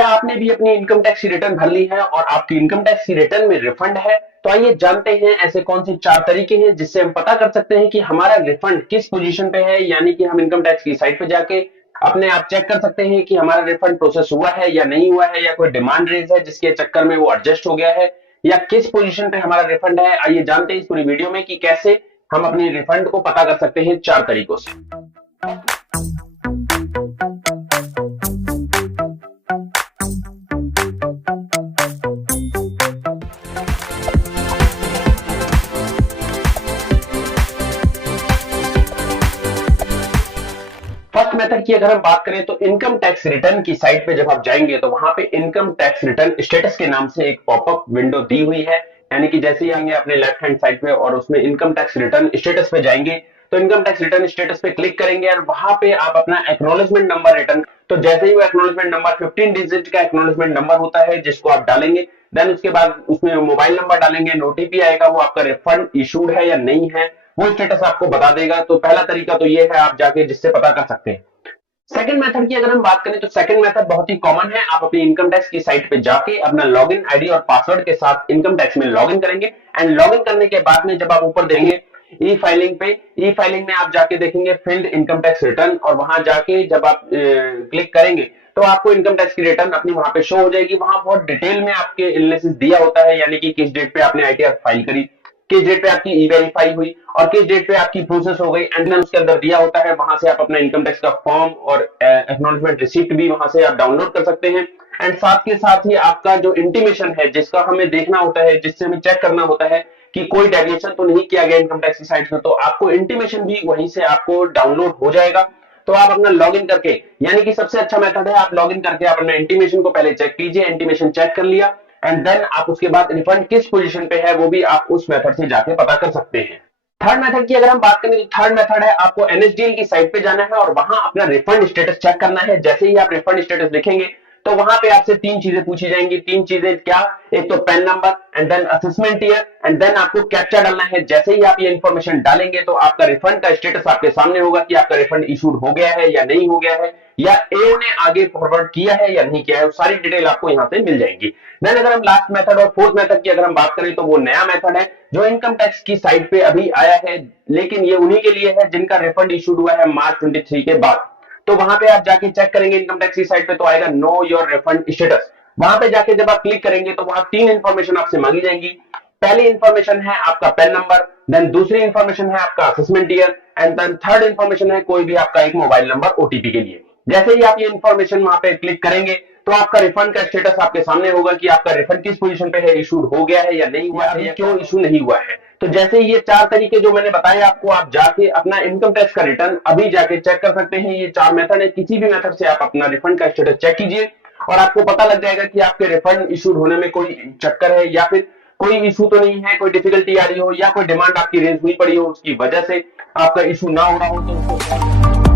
क्या आपने भी अपनी इनकम टैक्स की रिटर्न भर ली है और आपकी इनकम टैक्स की रिटर्न में रिफंड है? तो आइए जानते हैं ऐसे कौन से 4 तरीके हैं जिससे हम पता कर सकते हैं कि हमारा रिफंड किस पोजीशन पे है। यानी कि हम इनकम टैक्स की साइट पे जाके अपने आप चेक कर सकते हैं कि हमारा रिफंड प्रोसेस हुआ है या नहीं हुआ है, या कोई डिमांड रेज है जिसके चक्कर में वो एडजस्ट हो गया है, या किस पोजीशन पे हमारा रिफंड है। आइए जानते हैं इस पूरी वीडियो में कि कैसे हम अपने रिफंड को पता कर सकते हैं 4 तरीकों से। फर्स्ट मेथड की अगर हम बात करें तो इनकम टैक्स रिटर्न की साइट पे जब आप जाएंगे तो वहां पे इनकम टैक्स रिटर्न स्टेटस के नाम से एक पॉपअप विंडो दी हुई है। यानी कि जैसे ही आएंगे अपने लेफ्ट हैंड साइड पे और उसमें इनकम टैक्स रिटर्न स्टेटस पे जाएंगे तो इनकम टैक्स रिटर्न स्टेटस पे क्लिक करेंगे और वहां पे आप अपना एक्नॉलेजमेंट नंबर रिटर्न, तो जैसे ही वो एक्नॉलेजमेंट नंबर 15 डिजिट का एक्नॉलेजमेंट नंबर होता है जिसको आप डालेंगे, देन उसके बाद उसमें मोबाइल नंबर डालेंगे, ओटीपी आएगा, वो आपका रिफंड इशूड है या नहीं है वो स्टेटस आपको बता देगा। तो पहला तरीका तो ये है, आप जाके जिससे पता कर सकते हैं। सेकंड मेथड की अगर हम बात करें तो सेकंड मेथड बहुत ही कॉमन है। आप अपनी इनकम टैक्स की साइट पे जाके अपना लॉगिन आईडी और पासवर्ड के साथ इनकम टैक्स में लॉगिन करेंगे एंड लॉगिन करने के बाद में जब आप ऊपर देंगे ई फाइलिंग पे, ई फाइलिंग में आप जाके देखेंगे फील्ड इनकम टैक्स रिटर्न, और वहां जाके जब आप क्लिक करेंगे तो आपको इनकम टैक्स की रिटर्न अपनी वहां पे शो हो जाएगी। वहां बहुत डिटेल में आपके एनालिसिस दिया होता है, यानी कि किस डेट पे आपने आईटीआर फाइल करी, किस डेट पे आपकी ई वेरीफाई हुई और किस डेट पे आपकी प्रोसेस हो गई, एंड उसके अंदर दिया होता है। वहां से आप अपना इनकम टैक्स का फॉर्म और एक्नॉलेजमेंट रिसिप्ट भी वहां से आप डाउनलोड कर सकते हैं। एंड साथ के साथ ही आपका जो इंटीमेशन है जिसका हमें देखना होता है, जिससे हमें चेक करना होता है कि कोई डेविएशन तो नहीं किया गया इनकम टैक्स की साइट में, तो आपको इंटीमेशन भी वहीं से आपको डाउनलोड हो जाएगा। तो आप अपना लॉगिन करके, यानी कि सबसे अच्छा मेथड है आप लॉगिन करके आप अपना इंटीमेशन को पहले चेक कीजिए, इंटीमेशन चेक कर लिया एंड देन आप उसके बाद रिफंड किस पोजीशन पे है वो भी आप उस मेथड से जाके पता कर सकते हैं। थर्ड मेथड की अगर हम बात करें तो थर्ड मेथड है आपको एनएसडीएल की साइट पे जाना है और वहां अपना रिफंड स्टेटस चेक करना है। जैसे ही आप रिफंड स्टेटस लिखेंगे तो वहां पे आपसे 3 चीजें पूछी जाएंगी। 3 चीजें क्या? एक तो PAN number and then assessment year and then आपको कैप्चा डालना है। जैसे ही आप ये इंफॉर्मेशन डालेंगे तो आपका रिफंड का स्टेटस आपके सामने होगा कि आपका रिफंड इशूड हो गया है या नहीं हो गया है, या एओ ने आगे फॉरवर्ड किया है या नहीं किया है, वो सारी डिटेल आपको यहाँ से मिल जाएगी। देन अगर हम लास्ट मेथड और फोर्थ मेथड की अगर हम बात करें तो वो नया मेथड है जो इनकम टैक्स की साइट पे अभी आया है, लेकिन ये उन्हीं के लिए है जिनका रिफंड इशूड हुआ है मार्च 23 के बाद। तो वहां पे आप जाके चेक करेंगे इनकम टैक्स की साइट पे तो आएगा नो योर रिफंड स्टेटस। वहां पे जाके जब आप क्लिक करेंगे तो वहां 3 इंफॉर्मेशन आपसे मांगी जाएंगी। पहली इंफॉर्मेशन है आपका पैन नंबर, देन दूसरी इंफॉर्मेशन है आपका assessment year and then third information है कोई भी आपका एक मोबाइल नंबर ओटीपी के लिए। जैसे ही आप ये इंफॉर्मेशन वहां पे क्लिक करेंगे तो आपका रिफंड का स्टेटस आपके सामने होगा कि आपका रिफंड किस पोजीशन पे है, इशूड हो गया है या नहीं हुआ है, या क्यों इशू नहीं हुआ है। तो जैसे ये 4 तरीके जो मैंने बताए आपको, आप जाके अपना इनकम टैक्स का रिटर्न अभी जाके चेक कर सकते हैं। ये 4 मेथड है, किसी भी मेथड से आप अपना रिफंड का स्टेटस चेक कीजिए और आपको पता लग जाएगा कि आपके रिफंड इशूड होने में कोई चक्कर है या फिर कोई इशू तो नहीं है, कोई डिफिकल्टी आ रही हो या कोई डिमांड आपकी रेज हुई पड़ी हो उसकी वजह से आपका इशू ना हो रहा हो तो